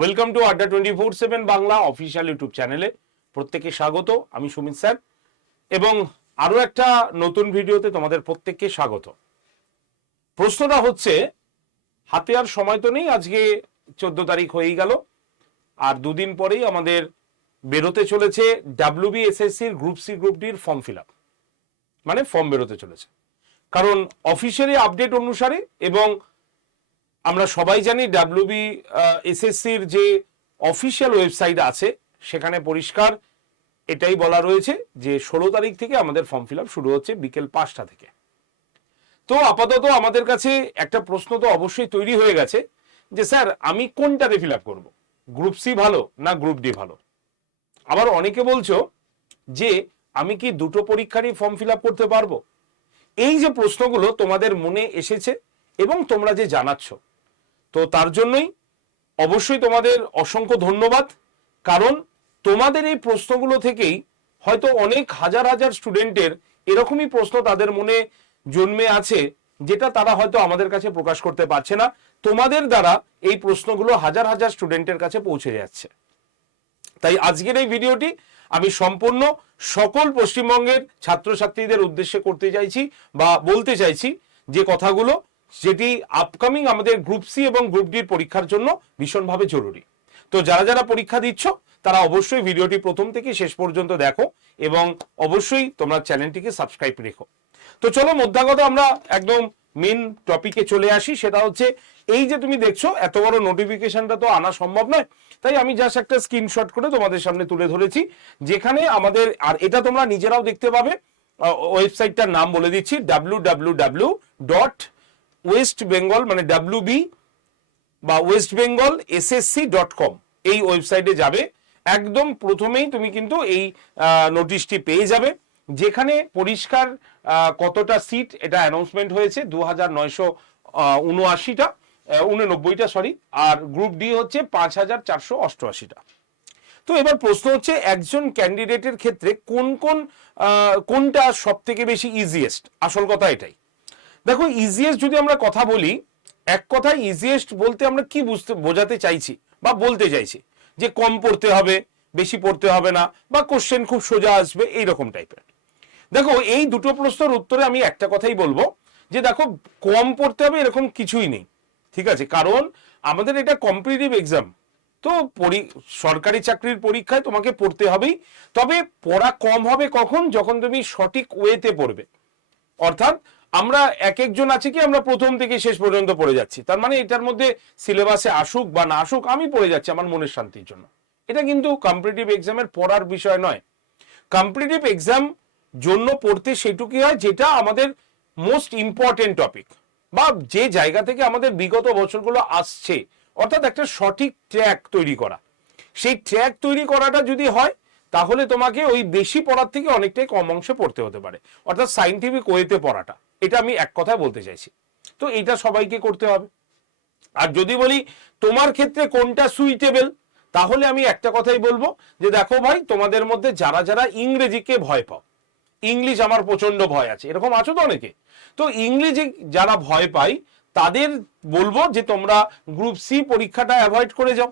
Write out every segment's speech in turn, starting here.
Welcome to Adda twenty four seven Bangla official YouTube চ্যানেলে প্রত্যেককে স্বাগত, আমি সুমিত স্যার। এবং আরও একটা নতুন ভিডিওতে তোমাদের প্রত্যেককে স্বাগত। প্রশ্নটা হচ্ছে, হাতে আর সময় তো নেই, আজকে চোদ্দ তারিখ হয়েই গেল। আর দুদিন পরেই আমাদের বেরোতে চলেছে ডাব্লিউবি এসএসসির গ্রুপ সি গ্রুপ ডির ফর্ম ফিল মানে ফর্ম বেরোতে চলেছে। কারণ অফিসিয়ালি আপডেট অনুসারে এবং আমরা সবাই জানি ডাব্লিউবি এসএসসির যে অফিসিয়াল ওয়েবসাইট আছে, সেখানে পরিষ্কার এটাই বলা রয়েছে যে ষোলো তারিখ থেকে আমাদের ফর্ম ফিল শুরু হচ্ছে বিকেল পাঁচটা থেকে। তো আপাতত আমাদের কাছে একটা প্রশ্ন তো অবশ্যই তৈরি হয়ে গেছে যে স্যার, আমি কোনটাতে ফিল আপ করব? গ্রুপ সি ভালো না গ্রুপ ডি ভালো? আবার অনেকে বলছো যে আমি কি দুটো পরীক্ষারই ফর্ম ফিল আপ করতে পারব? এই যে প্রশ্নগুলো তোমাদের মনে এসেছে এবং তোমরা যে জানাচ্ছ তো তার জন্যই অবশ্যই তোমাদের অসংখ্য ধন্যবাদ। কারণ তোমাদের এই প্রশ্নগুলো থেকেই হয়তো অনেক হাজার হাজার স্টুডেন্টের এরকমই প্রশ্ন তাদের মনে জন্মে আছে, যেটা তারা হয়তো আমাদের কাছে প্রকাশ করতে পারছে না। তোমাদের দ্বারা এই প্রশ্নগুলো হাজার হাজার স্টুডেন্টের কাছে পৌঁছে যাচ্ছে। তাই আজকের এই ভিডিওটি আমি সম্পূর্ণ সকল পশ্চিমবঙ্গের ছাত্রছাত্রীদের উদ্দেশ্যে করতে চাইছি বা বলতে চাইছি যে কথাগুলো যেটি আপকামিং আমাদের গ্রুপ সি এবং গ্রুপ ডির পরীক্ষার জন্য ভীষণভাবে জরুরি। তো যারা যারা পরীক্ষা দিচ্ছ, তারা অবশ্যই ভিডিওটি প্রথম থেকে শেষ পর্যন্ত দেখো এবং অবশ্যই তোমরা চ্যানেলটিকে সাবস্ক্রাইব রেখো। তো চলো মধ্যাগত আমরা একদম মেন টপিকে চলে আসি, সেটা হচ্ছে এই যে তুমি দেখছ, এত বড় নোটিফিকেশনটা তো আনা সম্ভব নয়, তাই আমি জাস্ট একটা স্ক্রিনশট করে তোমাদের সামনে তুলে ধরেছি, যেখানে আমাদের, আর এটা তোমরা নিজেরাও দেখতে পাবে ওয়েবসাইটটার নাম বলে দিচ্ছি W W W dot West Bengal মানে ডাব্লিউ বি বা West Bengal SSC dot com এই ওয়েবসাইটে যাবে। একদম প্রথমেই তুমি কিন্তু এই নোটিশটি পেয়ে যাবে। যেখানে পরিষ্কার কতটা সিট এটা অ্যানাউন্সমেন্ট হয়েছে দু হাজার নয়শো উনআশিটা উননব্বইটা সরি আর গ্রুপ ডি হচ্ছে পাঁচ হাজার চারশো অষ্টআশিটা। তো এবার প্রশ্ন হচ্ছে, একজন ক্যান্ডিডেটের ক্ষেত্রে কোন কোন কোনটা সব থেকে বেশি ইজিয়েস্ট আসল কথা এটাই। দেখো ইজিয়েস্ট যদি আমরা কথা বলি, এক কথায় ইজিয়েস্ট বলতে আমরা কি বুঝতে, বোঝাতে চাইছি বা বলতে চাইছি? যে কম পড়তে হবে, বেশি পড়তে হবে না, বা কোশ্চেন খুব সোজা আসবে, এইরকম টাইপের দেখো, এই দুটো প্রশ্নের উত্তরে আমি একটা কথাই বলব, যে দেখো, কম পড়তে হবে এরকম কিছুই নেই, ঠিক আছে? কারণ আমাদের এটা কম্পিটিটিভ এক্সাম তো সরকারি চাকরির পরীক্ষায় তোমাকে পড়তে হবেই। তবে পড়া কম হবে কখন? যখন তুমি সঠিক ওয়েতে পড়বে। অর্থাৎ আমরা এক একজন আছে কি, আমরা প্রথম থেকে শেষ পর্যন্ত পড়ে যাচ্ছি। তার মানে এটার মধ্যে সিলেবাসে আসুক বা না আসুক, আমি পড়ে যাচ্ছি আমার মনের শান্তির জন্য। এটা কিন্তু কম্পিটিটিভ এক্সামের পড়ার বিষয় নয়। কম্পিটিটিভ এক্সাম জন্য পড়তে সেটুকুই হয় যেটা আমাদের মোস্ট ইম্পর্টেন্ট টপিক বা যে জায়গা থেকে আমাদের বিগত বছরগুলো আসছে। অর্থাৎ একটা সঠিক ট্র্যাক তৈরি করা। সেই ট্র্যাক তৈরি করাটা যদি হয়, তাহলে তোমাকে ওই বেশি পড়ার থেকে অনেকটাই কম অংশে পড়তে হতে পারে। অর্থাৎ সাইন্টিফিক ওয়েতে পড়াটা। এটা আমি এক কথায় বলতে চাইছি। তো এটা সবাইকে করতে হবে। আর যদি বলি তোমার ক্ষেত্রে কোনটা সুইটেবল তাহলে আমি একটা কথাই বলব যে দেখো ভাই, তোমাদের মধ্যে যারা যারা ইংরেজিকে ভয় পাও, ইংলিশ আমার প্রচণ্ড ভয় আছে, এরকম আছো তো অনেকে? তো ইংরেজি যারা ভয় পাই তাদের বলব যে তোমরা গ্রুপ সি পরীক্ষাটা অ্যাভয়েড করে যাও।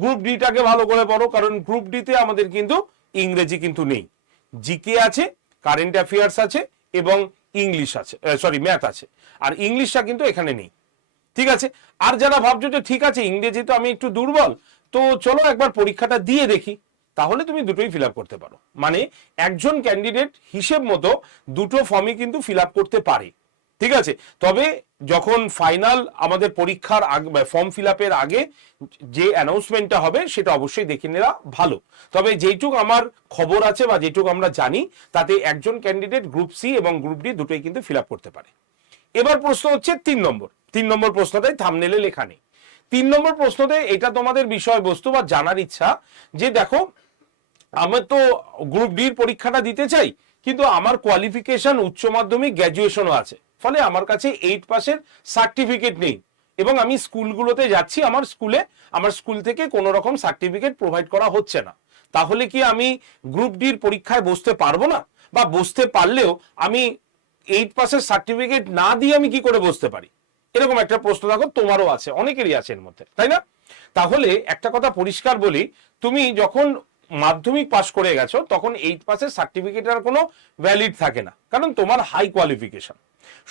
গ্রুপ ডিটাকে ভালো করে পড়ো, কারণ গ্রুপ ডিতে আমাদের কিন্তু ইংরেজি কিন্তু নেই। জিকে আছে কারেন্ট অ্যাফেয়ার্স আছে, এবং ইংলিশ আছে সরি ম্যাথ আছে। আর ইংলিশটা কিন্তু এখানে নেই। ঠিক আছে? আর যারা ভাবছ যে ঠিক আছে, ইংরেজি তো আমি একটু দুর্বল, তো চলো একবার পরীক্ষাটা দিয়ে দেখি। তাহলে তুমি দুটোই ফিল করতে পারো। মানে একজন ক্যান্ডিডেট হিসেব মতো দুটো ফর্মই কিন্তু ফিল করতে পারে। ঠিক আছে? তবে যখন ফাইনাল আমাদের পরীক্ষার আগে ফর্ম ফিল আপের আগে যে অ্যানাউন্সমেন্টটা হবে, সেটা অবশ্যই দেখে নেওয়া ভালো। তবে যেটুক আমার খবর আছে বা যেটুক আমরা জানি, তাতে একজন ক্যান্ডিডেট গ্রুপ সি এবং গ্রুপ ডি দুটোই কিন্তু ফিল করতে পারে। এবার প্রশ্ন হচ্ছে তিন নম্বর। তিন নম্বর প্রশ্নটাই থামনেলে লেখা নেই। তিন নম্বর প্রশ্নতে এটা তোমাদের বিষয়বস্তু বা জানার ইচ্ছা যে দেখো, আমি তো গ্রুপ ডির পরীক্ষাটা দিতে চাই, কিন্তু আমার কোয়ালিফিকেশন উচ্চ মাধ্যমিক গ্র্যাজুয়েশনও আছে। ফলে আমার কাছে এইট পাসের সার্টিফিকেট নেই। এবং আমি স্কুলগুলোতে যাচ্ছি, আমার স্কুলে, আমার স্কুল থেকে কোনো রকম সার্টিফিকেট প্রোভাইড করা হচ্ছে না। তাহলে কি আমি গ্রুপ ডির পরীক্ষায় বসতে পারব না? বা বসতে পারলেও আমি এইট পাসের সার্টিফিকেট না দিয়ে আমি কি করে বসতে পারি? এরকম একটা প্রশ্ন দেখো, তোমারও আছে, অনেকেরই আছে এর মধ্যে, তাই না? তাহলে একটা কথা পরিষ্কার বলি, তুমি যখন মাধ্যমিক পাশ করে গেছো, তখন এইট পাসের সার্টিফিকেট আর কোনো ভ্যালিড থাকে না। কারণ তোমার হাই কোয়ালিফিকেশন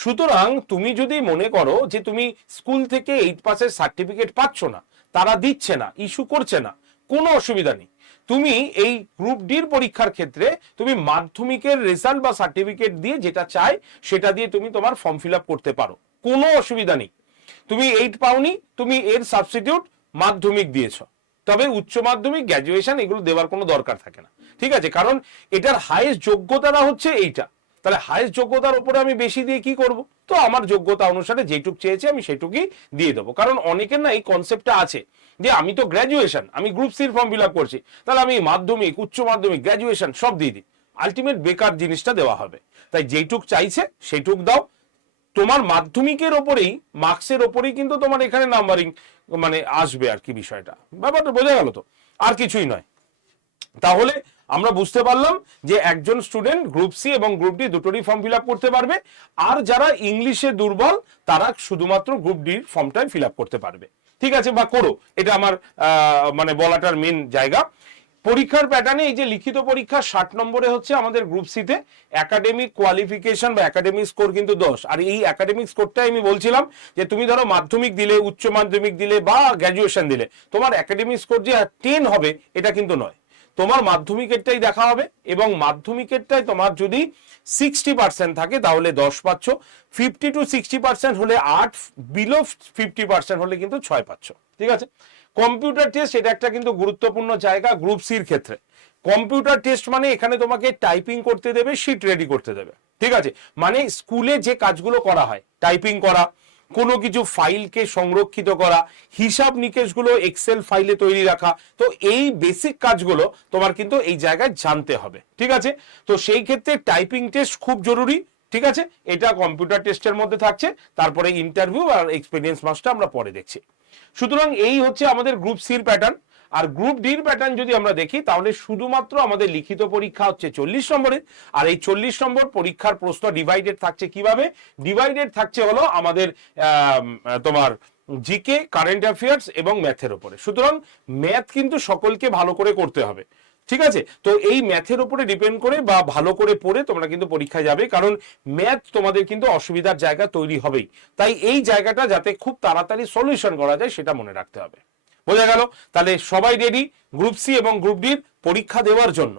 সুতরাং তুমি যদি মনে করো যে তুমি স্কুল থেকে এইট পাসের সার্টিফিকেট পাচ্ছ না, তারা দিচ্ছে না, ইস্যু করছে না, কোনো অসুবিধা নেই। তুমি এই গ্রুপ ডির পরীক্ষার ক্ষেত্রে তুমি মাধ্যমিকের রেজাল্ট বা সার্টিফিকেট দিয়ে যেটা চাই, সেটা দিয়ে তুমি তোমার ফর্ম ফিল করতে পারো, কোনো অসুবিধা নেই। তুমি এইট পাওনি, তুমি এর সাবস্টিটিউট মাধ্যমিক দিয়েছ। তবে উচ্চ মাধ্যমিক, গ্র্যাজুয়েশন এগুলো দেওয়ার কোনো দরকার থাকে না। ঠিক আছে, কারণ এটার হাইয়েস্ট যোগ্যতাটা হচ্ছে এইটা। তাহলে হাইয়েস্ট যোগ্যতার উপরে আমি বেশি দিয়ে কি করব? তো আমার যোগ্যতা অনুসারে যেটুক চেয়েছি আমি সেটুকুই দিয়ে দেবো। কারণ অনেকের না এই কনসেপ্টটা আছে যে আমি তো গ্র্যাজুয়েশন আমি গ্রুপ সির ফর্ম ফিল আপ করছি, তাহলে আমি মাধ্যমিক, উচ্চ মাধ্যমিক গ্র্যাজুয়েশন সব দিয়ে দিই। আলটিমেট বেকার জিনিসটা দেওয়া হবে। তাই যেইটুক চাইছে সেইটুক দাও। তোমার মাধ্যমিকের ওপরেই মার্কসের ওপরেই কিন্তু তোমার এখানে নাম্বারিং মানে আসবে আর কি বিষয়টা। ব্যাপারটা বোঝা গেল তো? আর কিছুই নয়। তাহলে আমরা বুঝতে পারলাম যে একজন স্টুডেন্ট গ্রুপ সি এবং গ্রুপ ডি দুটোরই ফর্ম ফিল করতে পারবে। আর যারা ইংলিশে দুর্বল, তারা শুধুমাত্র গ্রুপ ডির ফর্মটাই ফিল করতে পারবে। ঠিক আছে? বা করো। এটা আমার মানে বলাটার মেন জায়গা। পরীক্ষার প্যাটার্নে এই যে লিখিত পরীক্ষা ষাট নম্বরে হচ্ছে আমাদের গ্রুপ সিতে একাডেমিক কোয়ালিফিকেশন বা একাডেমিক স্কোর কিন্তু দশ। আর এই একাডেমিক স্কোরটাই আমি বলছিলাম যে তুমি ধরো মাধ্যমিক দিলে, উচ্চ মাধ্যমিক দিলে বা গ্র্যাজুয়েশন দিলে, তোমার একাডেমিক স্কোর যে টেন হবে, এটা কিন্তু নয়। তোমার মাধ্যমিকেরটাই দেখা হবে এবং মাধ্যমিকেরটাই তোমার যদি সিক্সটি পার্সেন্ট থাকে তাহলে দশ পাচ্ছ। ফিফটি টু সিক্সটি পার্সেন্ট হলে আট বিলো ফিফটি পার্সেন্ট হলে কিন্তু ছয় পাচ্ছ। ঠিক আছে? কম্পিউটার টেস্ট এটা একটা কিন্তু গুরুত্বপূর্ণ জায়গা গ্রুপ সির ক্ষেত্রে। কম্পিউটার টেস্ট মানে এখানে তোমাকে টাইপিং করতে দেবে শিট রেডি করতে দেবে। ঠিক আছে? মানে স্কুলে যে কাজগুলো করা হয় টাইপিং করা কোনো কিছু ফাইলকে সংরক্ষিত করা, হিসাব নিকেশগুলো এক্সেল ফাইলে তৈরি রাখা, তো এই বেসিক কাজগুলো তোমার কিন্তু এই জায়গায় জানতে হবে, ঠিক আছে? তো সেই ক্ষেত্রে টাইপিং টেস্ট খুব জরুরি, ঠিক আছে? এটা কম্পিউটার টেস্টের মধ্যে থাকছে, তারপরে ইন্টারভিউ আর এক্সপিরিয়েন্স মাসটা আমরা পরে দেখছি। সুতরাং এই হচ্ছে আমাদের গ্রুপ সির প্যাটার্ন আর গ্রুপ ডির প্যাটার্ন যদি আমরা দেখি, তাহলে শুধুমাত্র আমাদের লিখিত পরীক্ষা হচ্ছে চল্লিশ নম্বরের আর এই চল্লিশ নম্বর পরীক্ষার প্রশ্ন ডিভাইডেড থাকছে কীভাবে? ডিভাইডেড থাকছে হলো আমাদের তোমার জিকে কারেন্ট অ্যাফেয়ার্স এবং ম্যাথের ওপরে সুতরাং ম্যাথ কিন্তু সকলকে ভালো করে করতে হবে। ঠিক আছে? তো এই ম্যাথের উপরে ডিপেন্ড করে বা ভালো করে পড়ে তোমরা কিন্তু পরীক্ষায় যাবে, কারণ ম্যাথ তোমাদের কিন্তু অসুবিধার জায়গা তৈরি হবেই। তাই এই জায়গাটা যাতে খুব তাড়াতাড়ি সলিউশন করা যায়, সেটা মনে রাখতে হবে। বোঝা গেল? তাহলে সবাই রেডি গ্রুপ সি এবং গ্রুপ ডির পরীক্ষা দেওয়ার জন্য।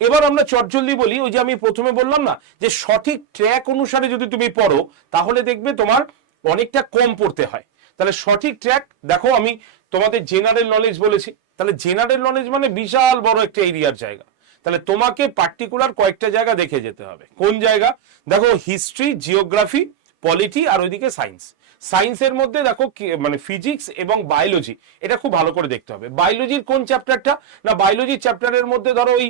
এবার আমরা চটজলদি বলি, ওই যে আমি প্রথমে বললাম না, যে সঠিক ট্র্যাক অনুসারে যদি তুমি পড়ো, তাহলে দেখবে তোমার অনেকটা কম পড়তে হয়। তাহলে সঠিক ট্র্যাক দেখো আমি তোমাদের জেনারেল নলেজ বলেছি। তাহলে জেনারেল নলেজ মানে বিশাল বড় একটা এরিয়ার জায়গা। তাহলে তোমাকে পার্টিকুলার কয়েকটা জায়গা দেখে যেতে হবে। কোন জায়গা? দেখো হিস্ট্রি জিওগ্রাফি পলিটি আর ওইদিকে সায়েন্স সায়েন্সের মধ্যে দেখো মানে ফিজিক্স এবং বায়োলজি, এটা খুব ভালো করে দেখতে হবে। বায়োলজির কোন চ্যাপ্টারটা? না, বায়োলজির চ্যাপ্টারের মধ্যে ধরো ওই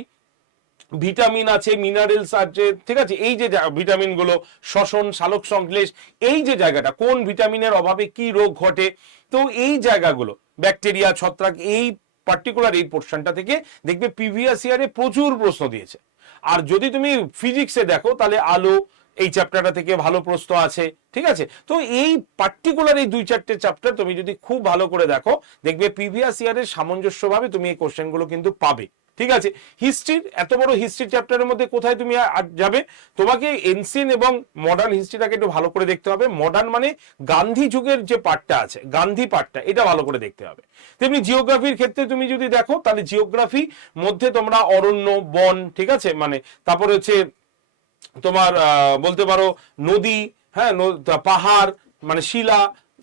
ভিটামিন আছে, মিনারেলস আছে, ঠিক আছে? এই যে ভিটামিনগুলো শ্বসন সালোক সংশ্লেষ, এই যে জায়গাটা, কোন ভিটামিনের অভাবে কি রোগ ঘটে? তো এই জায়গাগুলো, ব্যাকটেরিয়া, ছত্রাক, এই পার্টিকুলার এই পোর্শনটা থেকে দেখবে প্রিভিয়াস ইয়ারে প্রচুর প্রশ্ন দিয়েছে। আর যদি তুমি ফিজিক্সে দেখো, তাহলে আলো এই চ্যাপ্টারটা থেকে ভালো প্রশ্ন আছে, ঠিক আছে? তো এই পার্টিকুলার এই দুই চারটে চ্যাপ্টার তুমি যদি খুব ভালো করে দেখো, দেখবে প্রিভিয়াস ইয়ারের সামঞ্জস্যভাবে তুমি এই কোশ্চেনগুলো কিন্তু পাবে, ঠিক আছে? হিস্ট্রির এত বড় হিস্ট্রি চ্যাপ্টারের মধ্যে কোথায় তুমি যাবে? তোমাকে এনসিন এবং মডার্ন হিস্ট্রিটাকে একটু ভালো করে দেখতে হবে। মডার্ন মানে গান্ধী যুগের যে পার্টটা আছে, গান্ধী পার্টটা এটা ভালো করে দেখতে হবে। তেমনি জিওগ্রাফির ক্ষেত্রে তুমি যদি দেখো, তাহলে জিওগ্রাফি মধ্যে তোমরা অরণ্য, বন, ঠিক আছে? মানে তারপরে হচ্ছে তোমার বলতে পারো নদী হ্যাঁ পাহাড় মানে শিলা,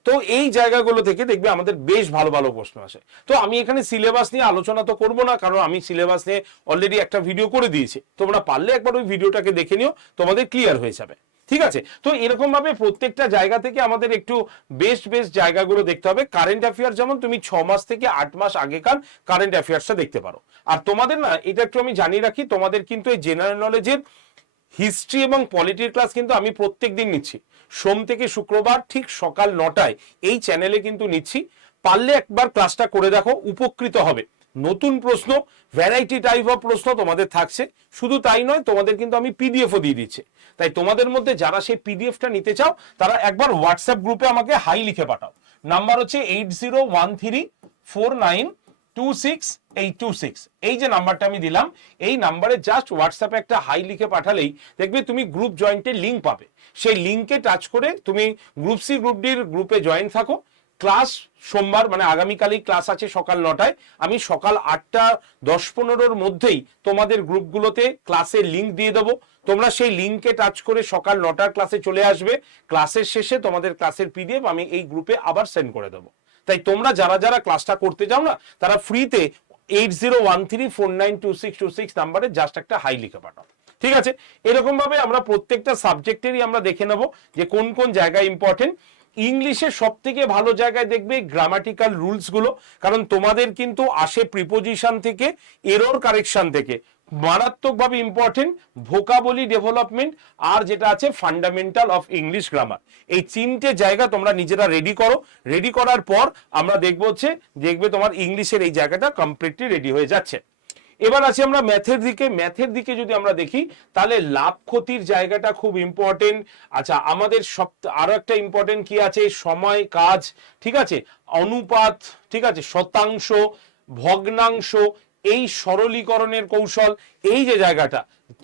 তো এই জায়গাগুলো থেকে দেখবে আমাদের বেশ ভালো ভালো প্রশ্ন আসে। তো আমি এখানে সিলেবাস নিয়ে আলোচনা তো করব না, কারণ আমি সিলেবাস নিয়ে অলরেডি একটা ভিডিও করে দিয়েছি। তোমরা পারলে একবার ওই ভিডিওটাকে দেখে নিও, তোমাদের ক্লিয়ার হয়ে যাবে। ঠিক আছে? তো এরকম ভাবে প্রত্যেকটা জায়গা থেকে আমাদের একটু বেস্ট বেস্ট জায়গাগুলো দেখতে হবে। কারেন্ট অ্যাফেয়ার্স যেমন তুমি ছ মাস থেকে আট মাস আগেকার কারেন্ট অ্যাফেয়ার্সটা দেখতে পারো। আর তোমাদের না, এটা একটু আমি জানিয়ে রাখি, তোমাদের কিন্তু এই জেনারেল নলেজের হিস্ট্রি এবং পলিটির ক্লাস কিন্তু আমি প্রত্যেক দিন নিচ্ছি। সোম থেকে শুক্রবার ঠিক সকাল নটায় এই চ্যানেলে কিন্তু নিচ্ছি। পারলে একবার ক্লাসটা করে দেখো, উপকৃত হবে। নতুন প্রশ্ন ভ্যারাইটি টাইপ অফ প্রশ্ন তোমাদের থাকছে। শুধু তাই নয়, তোমাদের কিন্তু আমি পিডিএফও দিয়ে দিচ্ছি। তাই তোমাদের মধ্যে যারা সেই পিডিএফটা নিতে চাও, তারা একবার হোয়াটসঅ্যাপ গ্রুপে আমাকে হাই লিখে পাঠাও। নাম্বার হচ্ছে eight zero one three four nine এই যে নাম্বারটা আমি দিলাম, এই নাম্বারে জাস্ট হোয়াটসঅ্যাপে একটা হাই লিখে পাঠালেই দেখবে তুমি গ্রুপ জয়েন্টের পাবে। সেই টাচ করে তুমি গ্রুপ সি গ্রুপ ডির থাকো। ক্লাস সোমবার মানে আগামীকালই ক্লাস আছে সকাল নটায়। আমি সকাল আটটা দশ পনেরোর মধ্যেই তোমাদের গ্রুপগুলোতে ক্লাসের লিঙ্ক দিয়ে দেবো। তোমরা সেই লিঙ্কে টাচ করে সকাল নটার ক্লাসে চলে আসবে। ক্লাসের শেষে তোমাদের ক্লাসের পিডিএফ আমি এই গ্রুপে আবার সেন্ড করে দেবো। তাই তোমরা যারা যারা ক্লাসটা করতে চাও না, তারা ফ্রিতে eight zero one three four nine two six two six নাম্বারে জাস্ট একটা হাই লিখে পাঠাও। ঠিক আছে? এরকম ভাবে আমরা প্রত্যেকটা সাবজেক্টেরই আমরা দেখে নেব যে কোন কোন জায়গায় ইম্পর্টেন্ট ইংলিশের সব থেকে ভালো জায়গায় দেখবে গ্রামাটিক্যাল রুলসগুলো কারণ তোমাদের কিন্তু আসে প্রিপোজিশন থেকে এরর কারেকশন থেকে। মারাত্মকভাবে ইম্পর্টেন্ট ভোকাবলি ডেভেলপমেন্ট আর যেটা আছে ফান্ডামেন্টাল অফ ইংলিশ গ্রামার এই তিনটে জায়গা তোমরা নিজেরা রেডি করো। রেডি করার পর আমরা দেখব হচ্ছে, দেখবে তোমার ইংলিশের এই জায়গাটা কমপ্লিটলি রেডি হয়ে যাচ্ছে। এবার আছি আমরা ম্যাথের দিকে। ম্যাথের দিকে যদি আমরা দেখি, তাহলে লাভ ক্ষতির জায়গাটা খুব ইম্পর্টেন্ট আচ্ছা আমাদের সব, আরও একটা ইম্পর্টেন্ট কি আছে? সময়, কাজ, ঠিক আছে? অনুপাত, ঠিক আছে? শতাংশ, ভগ্নাংশ এই সরলীকরণের কৌশল, এই যে জায়গাটা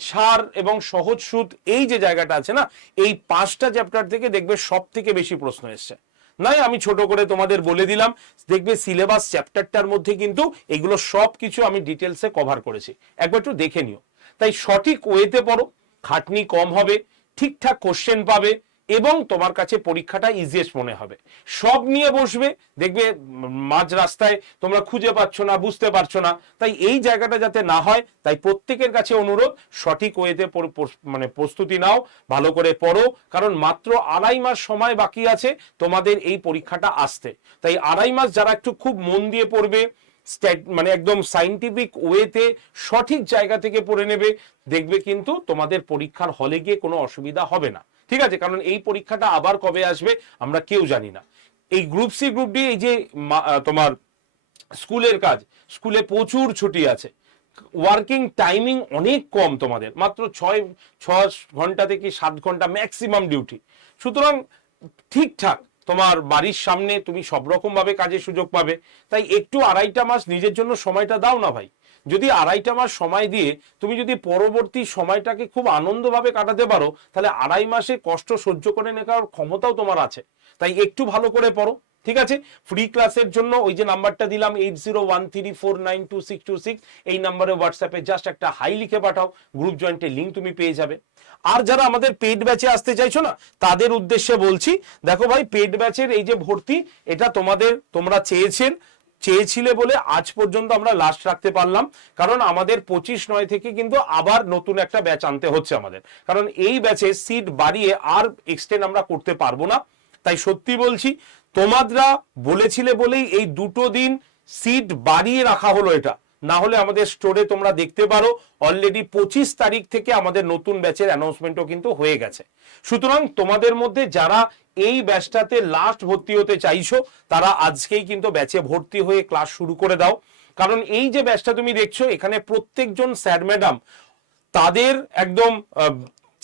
ছাড় এবং সহজ সুদ এই যে জায়গাটা আছে না, এই পাঁচটা চ্যাপ্টার থেকে দেখবে সব থেকে বেশি প্রশ্ন এসছে। নাই, আমি ছোট করে তোমাদের বলে দিলাম, দেখবে সিলেবাস চ্যাপ্টারটার মধ্যে কিন্তু এগুলো সব কিছু আমি ডিটেলসে কভার করেছি। একবার একটু দেখে নিও। তাই সঠিক ওয়েতে পড়ো, খাটনি কম হবে, ঠিকঠাক কোশ্চেন পাবে এবং তোমার কাছে পরীক্ষাটা ইজিয়েস্ট মনে হবে। সব নিয়ে বসবে, দেখবে মাঝ রাস্তায় তোমরা খুঁজে পাচ্ছ না, বুঝতে পারছ না। তাই এই জায়গাটা যাতে না হয়, তাই প্রত্যেকের কাছে অনুরোধ, সঠিক ওয়েতে মানে প্রস্তুতি নাও, ভালো করে পড়ো, কারণ মাত্র আড়াই মাস সময় বাকি আছে তোমাদের এই পরীক্ষাটা আসতে। তাই আড়াই মাস যারা একটু খুব মন দিয়ে পড়বে মানে একদম সাইন্টিফিক ওয়েতে সঠিক জায়গা থেকে পড়ে নেবে, দেখবে কিন্তু তোমাদের পরীক্ষার হলে গিয়ে কোনো অসুবিধা হবে না। ঠিক আছে, কারণ এই পরীক্ষাটা আবার কবে আসবে আমরা কেউ জানি না। এই গ্রুপ সি গ্রুপ ডি এই যে তোমার স্কুলের কাজ, স্কুলে প্রচুর ছুটি আছে। ওয়ার্কিং টাইমিং অনেক কম তোমাদের, মাত্র ছয় ছ ঘণ্টা থেকে সাত ঘণ্টা ম্যাক্সিমাম ডিউটি সুতরাং ঠিকঠাক, তোমার বাড়ির সামনে তুমি সব রকম ভাবে কাজের সুযোগ পাবে। তাই একটু আড়াইটা মাস নিজের জন্য সময়টা দাও না ভাই। যদি আড়াইটা মাস সময় দিয়ে তুমি যদি পরবর্তী সময়টাকে খুব আনন্দভাবে কাটাতে পারো, তাহলে আড়াই মাসে কষ্ট সহ্য করে নেওয়ার ক্ষমতাও তোমার আছে। তাই একটু ভালো করে পড়ো, ঠিক আছে? ফ্রি ক্লাসের জন্য ওই যে নাম্বারটা দিলাম eight zero one three four nine two six two six এই নাম্বারে হোয়াটসঅ্যাপে জাস্ট একটা হাই লিখে পাঠাও গ্রুপ জয়েন্টের লিঙ্ক তুমি পেয়ে যাবে। আর যারা আমাদের পেড ব্যাচে আসতে চাইছো না, তাদের উদ্দেশ্যে বলছি, দেখো ভাই পেড ব্যাচের এই যে ভর্তি, এটা তোমাদের, তোমরা চেয়েছেন চেয়েছিলে বলে আজ পর্যন্ত আমরা লাস্ট রাখতে পারলাম। কারণ আমাদের পঁচিশ নয় থেকে কিন্তু আবার নতুন একটা ব্যাচ আনতে হচ্ছে আমাদের। কারণ এই ব্যাচে সিট বাড়িয়ে আর এক্সটেন্ড আমরা করতে পারব না। তাই সত্যি বলছি, তোমাদরা বলেছিলে বলেই এই দুটো দিন সিট বাড়িয়ে রাখা হলো এটা। না হলে আমাদের স্টোরে তোমরা দেখতে পারো অলরেডি পঁচিশ তারিখ থেকে আমাদের নতুন ব্যাচের অ্যানাউন্সমেন্টও কিন্তু হয়ে গেছে। সুতরাং তোমাদের মধ্যে যারা এই ব্যাচটাতে লাস্ট ভর্তি হতে চাইছো, তারা আজকেই কিন্তু ব্যাচে ভর্তি হয়ে ক্লাস শুরু করে দাও। কারণ এই যে ব্যাচটা তুমি দেখছ, এখানে প্রত্যেকজন স্যার ম্যাডাম তাদের একদম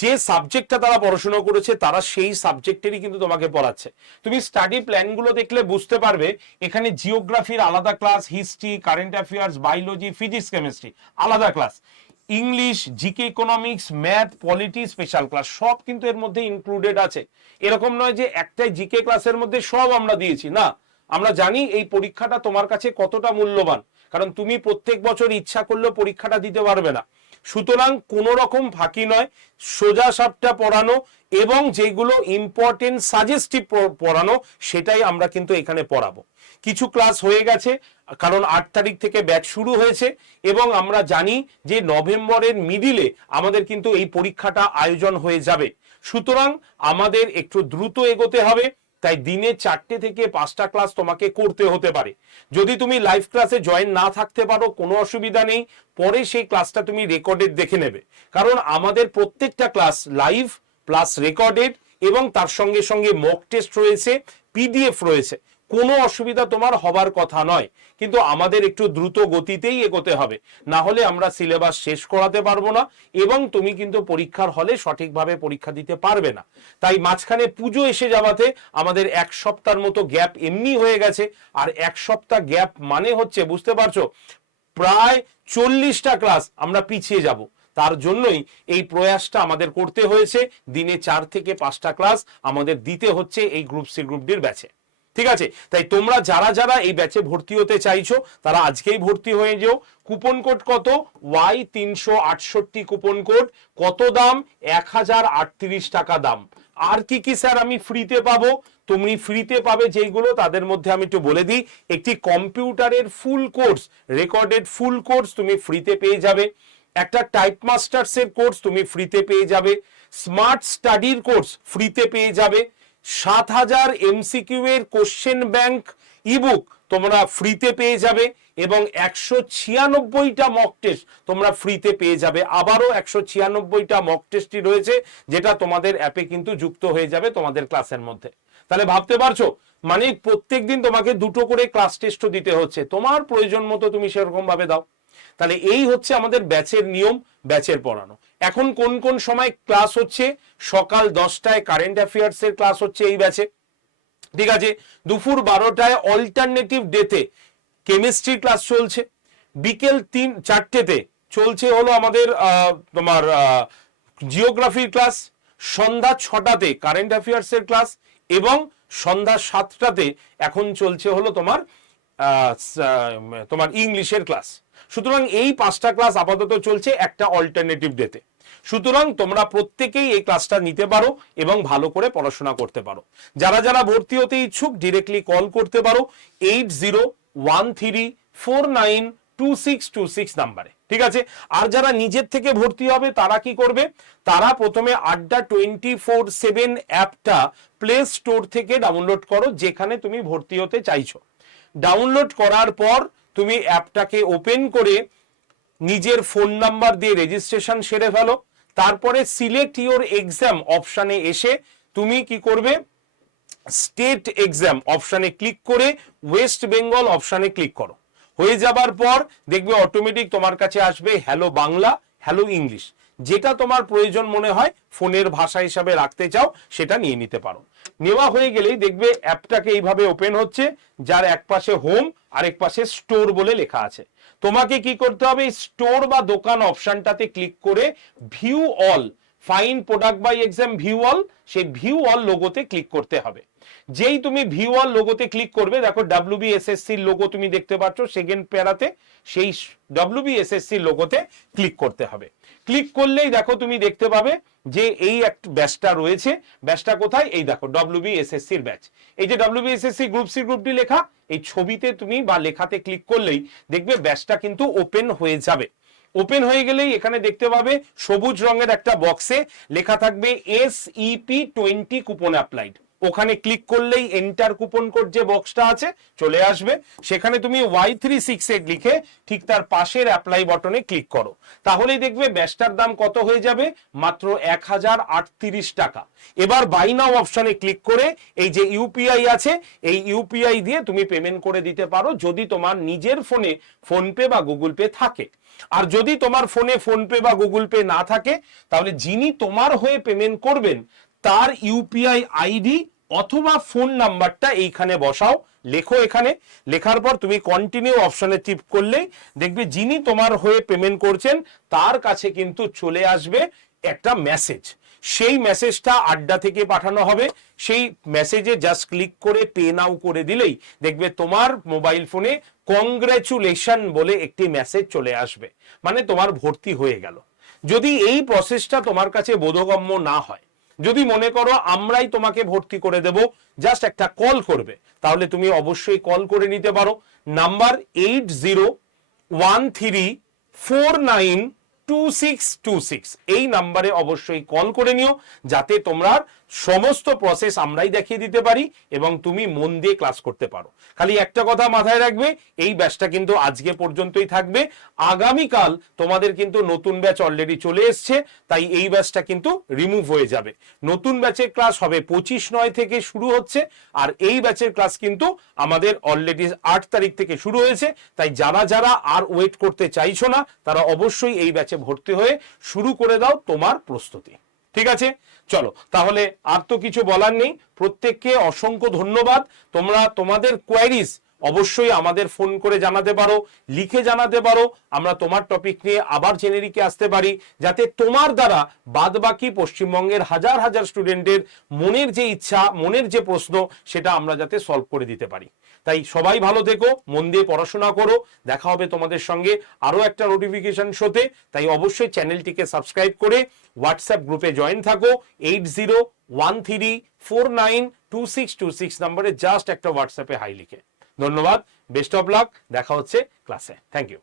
যে সাবজেক্টটা তারা পড়াশোনা করেছে, তারা সেই সাবজেক্টেরই কিন্তু তোমাকে পড়াচ্ছে। তুমি স্টাডি প্ল্যানগুলো দেখলে বুঝতে পারবে, এখানে জিওগ্রাফির আলাদা class history current affairs biology physics chemistry আলাদা class English GK economics math polity special class সব কিন্তু এর মধ্যে ইনক্লুডেড আছে। এরকম নয় যে একটাই জিকে ক্লাসের মধ্যে সব আমরা দিয়েছি, না। আমরা জানি এই পরীক্ষাটা তোমার কাছে কতটা মূল্যবান, কারণ তুমি প্রত্যেক বছর ইচ্ছা করলেও পরীক্ষাটা দিতে পারবে না। সুতরাং কোন রকম ফাঁকি নয়, সোজা সাপটা পড়ানো এবং যেগুলো ইম্পর্টেন্ট সাজেস্টিভ পড়ানো সেটাই আমরা কিন্তু এখানে পড়াবো কিছু ক্লাস হয়ে গেছে, কারণ আট তারিখ থেকে ব্যাচ শুরু হয়েছে এবং আমরা জানি যে নভেম্বরের মিডিলে আমাদের কিন্তু এই পরীক্ষাটা আয়োজন হয়ে যাবে। সুতরাং আমাদের একটু দ্রুত এগোতে হবে তাই দিনে চারটে থেকে পাঁচটা ক্লাস তোমাকে করতে হতে পারে। যদি তুমি লাইভ ক্লাসে জয়েন না থাকতে পারো, কোনো অসুবিধা নেই। পরে সেই ক্লাসটা তুমি রেকর্ডেড দেখে নেবে। কারণ আমাদের প্রত্যেকটা ক্লাস লাইভ প্লাস রেকর্ডেড এবং তার সঙ্গে সঙ্গে মক টেস্ট রয়েছে পিডিএফ রয়েছে। কোনো অসুবিধা তোমার হবার কথা নয়, কিন্তু আমাদের একটু দ্রুত গতিতেই এগোতে হবে। না হলে আমরা সিলেবাস শেষ করাতে পারব না এবং তুমি কিন্তু পরীক্ষার হলে সঠিকভাবে পরীক্ষা দিতে পারবে না। তাই মাঝখানে পুজো এসে যাওয়াতে আমাদের এক সপ্তাহের মতো গ্যাপ এমনি হয়ে গেছে, আর এক সপ্তাহ গ্যাপ মানে হচ্ছে, বুঝতে পারছ? প্রায় চল্লিশটা ক্লাস আমরা পিছিয়ে যাব। তার জন্যই এই প্রয়াসটা আমাদের করতে হয়েছে। দিনে চার থেকে পাঁচটা ক্লাস আমাদের দিতে হচ্ছে এই গ্রুপ সি গ্রুপ ডির ব্যাচে। ঠিক আছে? তাই তোমরা যারা যারা এই ব্যাচে ভর্তি হতে চাইছো, তারা আজকেই ভর্তি হয়ে যেও। কুপন কোড কত? ওয়াই তিনশো আটষট্টি কুপন কোড কত দাম? এক হাজার আটত্রিশ টাকা দাম। আর কি কি স্যার আমি ফ্রিতে পাবো? তুমি ফ্রিতে পাবে যেইগুলো, তাদের মধ্যে আমি একটু বলে দিই। একটি কম্পিউটারের full course recorded full course তুমি ফ্রিতে পেয়ে যাবে। একটা টাইপ মাস্টার্স এর কোর্স তুমি ফ্রিতে পেয়ে যাবে। স্মার্ট স্টাডির কোর্স ফ্রিতে পেয়ে যাবে। সাত হাজার এমসিকিউ এর কোশ্চেন ব্যাংক ইবুক তোমরা ফ্রিতে পেয়ে যাবে এবং একশো ছিয়ানব্বইটা মক টেস্ট তোমরা ফ্রিতে পেয়ে যাবে। আবারও একশো ছিয়ানব্বইটা মক টেস্টই রয়েছে, যেটা তোমাদের অ্যাপে কিন্তু যুক্ত হয়ে যাবে তোমাদের ক্লাসের মধ্যে। তাহলে ভাবতে পারছ? মানে প্রত্যেক দিন তোমাকে দুটো করে ক্লাস টেস্টও দিতে হচ্ছে। তোমার প্রয়োজন মতো তুমি সেরকম ভাবে দাও। তাহলে এই হচ্ছে আমাদের ব্যাচের নিয়ম, ব্যাচের পড়ানো। এখন কোন কোন সময় ক্লাস হচ্ছে? সকাল দশটায় কারেন্ট অ্যাফেয়ার্স এর ক্লাস হচ্ছে এই ব্যাচে। ঠিক আছে? দুপুর বারোটায় অল্টারনেটিভ ডেতে কেমিস্ট্রি ক্লাস চলছে। বিকেল তিন, চারটেতে চলছে হলো আমাদের তোমার জিওগ্রাফির ক্লাস সন্ধ্যা ছটাতে কারেন্ট অ্যাফেয়ার্স এর ক্লাস এবং সন্ধ্যা সাতটাতে এখন চলছে হলো তোমার তোমার ইংলিশের ক্লাস সুতরাং এই পাঁচটা ক্লাস আপাতত চলছে, একটা অল্টারনেটিভ ডেতে সুতরাং তোমরা প্রত্যেকেই এই ক্লাসটা নিতে পারো এবং ভালো করে পড়াশোনা করতে পারো। যারা যারা ভর্তি হতে ইচ্ছুক ডিরেক্টলি কল করতে পারো eight zero one three four nine two six two six নাম্বারে। ঠিক আছে? আর যারা নিজের থেকে ভর্তি হবে, তারা কি করবে? তারা প্রথমে আড্ডা টোয়েন্টি ফোর সেভেন অ্যাপটা প্লে স্টোর থেকে ডাউনলোড করো, যেখানে তুমি ভর্তি হতে চাইছো। ডাউনলোড করার পর তুমি অ্যাপটাকে ওপেন করে নিজের ফোন নাম্বার দিয়ে রেজিস্ট্রেশন সেরে ফেলো। তারপরে সিলেক্ট ইওর এক্সাম অপশানে এসে তুমি কি করবে? স্টেট এক্সাম অপশানে ক্লিক করে ওয়েস্ট বেঙ্গল অপশানে ক্লিক করো। হয়ে যাবার পর দেখবে অটোমেটিক তোমার কাছে আসবে, হ্যালো বাংলা, হ্যালো ইংলিশ। যেটা তোমার প্রয়োজন মনে হয় ফোনের ভাষা হিসাবে রাখতে চাও, সেটা নিয়ে নিতে পারো। নেওয়া হয়ে গেলেই দেখবে অ্যাপটাকে এইভাবে ওপেন হচ্ছে, যার এক পাশে হোম আর এক পাশে স্টোর বলে লেখা আছে। তোমাকে কি করতে হবে? স্টোর বা দোকান অপশনটাতে ক্লিক করে view all, fine product by exam view all, সেই ভিউ অল লোগোতে ক্লিক করতে হবে। যেই তুমি ভিউ অল লোগোতে ক্লিক করবে, দেখো ডাব্লিউবিএসএসসি লোগো তুমি দেখতে পাচ্ছ, সেকেন্ড প্যারাতে সেই ডাব্লিউবিএসএসসি লোগোতে ক্লিক করতে হবে। ক্লিক করলেই দেখো তুমি দেখতে পাবে যে এই এক ব্যাচটা রয়েছে। ব্যাচটা কোথায়? এই দেখো ডাব্লিউবিএসএসসি এর ব্যাচ। এই যে ডাব্লিউবিএসএসসি গ্রুপ সি গ্রুপটি লেখা, এই ছবিতে তুমি বা লেখাতে ক্লিক করলেই দেখবে ব্যাচটা কিন্তু ওপেন হয়ে যাবে। ওপেন হয়ে গেলেই এখানে দেখতে পাবে সবুজ রঙের একটা বক্সে লেখা থাকবে S EP twenty coupon applied ওখানে ক্লিক করলেই এন্টার কুপন কোড যে বক্সটা আছে, চলে আসবে। সেখানে তুমি ওয়াই থ্রি সিক্স এইট লিখে ঠিক তার পাশের অ্যাপ্লাই বটনে ক্লিক করো। তাহলেই দেখবে ব্যাসটার দাম কত হয়ে যাবে? মাত্র এক হাজার আটত্রিশ টাকা। এবার বাই নাও অপশনে ক্লিক করে এই যে ইউপিআই আছে, এই ইউপিআই দিয়ে তুমি পেমেন্ট করে দিতে পারো যদি তোমার নিজের ফোনে ফোনপে বা গুগল পে থাকে। আর যদি তোমার ফোনে ফোনপে বা গুগল পে না থাকে, তাহলে যিনি তোমার হয়ে পেমেন্ট করবেন তার ইউপিআই আইডি অথবা ফোন নাম্বারটা এইখানে বসাও। লেখো এখানে। লেখার পর তুমি কন্টিনিউ অপশনে টিপ করলেই দেখবে যিনি তোমার হয়ে পেমেন্ট করছেন, তার কাছে কিন্তু চলে আসবে একটা মেসেজ সেই মেসেজটা আড্ডা থেকে পাঠানো হবে। সেই মেসেজে জাস্ট ক্লিক করে পে নাও করে দিলেই দেখবে তোমার মোবাইল ফোনে কংগ্রেচুলেশন বলে একটি মেসেজ চলে আসবে। মানে তোমার ভর্তি হয়ে গেল। যদি এই প্রসেসটা তোমার কাছে বোধগম্য না হয় যদি মনে করো আমরাই তোমাকে ভর্তি করে দেব জাস্ট একটা কল করবে, তাহলে তুমি অবশ্যই কল করে নিতে পারো। Number eight zero one three four nine two six two six এই নাম্বারে অবশ্যই কল করে নিও, যাতে তোমরা সমস্ত প্রসেস আমরাই দেখিয়ে দিতে পারি এবং তুমি মন দিয়ে ক্লাস করতে পারো। খালি একটা কথা মাথায় রাখবে, এই ব্যাচটা কিন্তু আজকে পর্যন্তই থাকবে। আগামীকাল তোমাদের কিন্তু নতুন ব্যাচ অলরেডি চলে এসছে, তাই এই ব্যাচটা কিন্তু রিমুভ হয়ে যাবে। নতুন ব্যাচের ক্লাস হবে পঁচিশ নয় থেকে শুরু হচ্ছে, আর এই ব্যাচের ক্লাস কিন্তু আমাদের অলরেডি আট তারিখ থেকে শুরু হয়েছে, তাই যারা যারা আর ওয়েট করতে চাইছো না, তারা অবশ্যই এই ব্যাচে ভর্তি হয়ে শুরু করে দাও তোমার প্রস্তুতি। ঠিক আছে? চলো, তাহলে আর তো কিছু বলার নেই। প্রত্যেককে অসংখ্য ধন্যবাদ। তোমরা তোমাদের কোয়ারিজ অবশ্যই আমাদের ফোন করে জানাতে পারো, লিখে জানাতে পারো। আমরা তোমার টপিক নিয়ে আবার জেনেরিকে আসতে পারি, যাতে তোমার দ্বারা বাদ বাকি পশ্চিমবঙ্গের হাজার হাজার স্টুডেন্টের মনের যে ইচ্ছা, মনের যে প্রশ্ন, সেটা আমরা যাতে সলভ করে দিতে পারি। তাই সবাই ভালো থেকো, মন দিয়ে পড়াশোনা করো। দেখা হবে তোমাদের সঙ্গে আরও একটা নোটিফিকেশন শোতে তাই অবশ্যই চ্যানেলটিকে সাবস্ক্রাইব করে হোয়াটসঅ্যাপ গ্রুপে জয়েন থাকো। Eight zero one three four nine two six two six নাম্বারে জাস্ট একটা হোয়াটসঅ্যাপে হাই লিখে। ধন্যবাদ বেস্ট অফ লাক দেখা হচ্ছে ক্লাসে থ্যাংক ইউ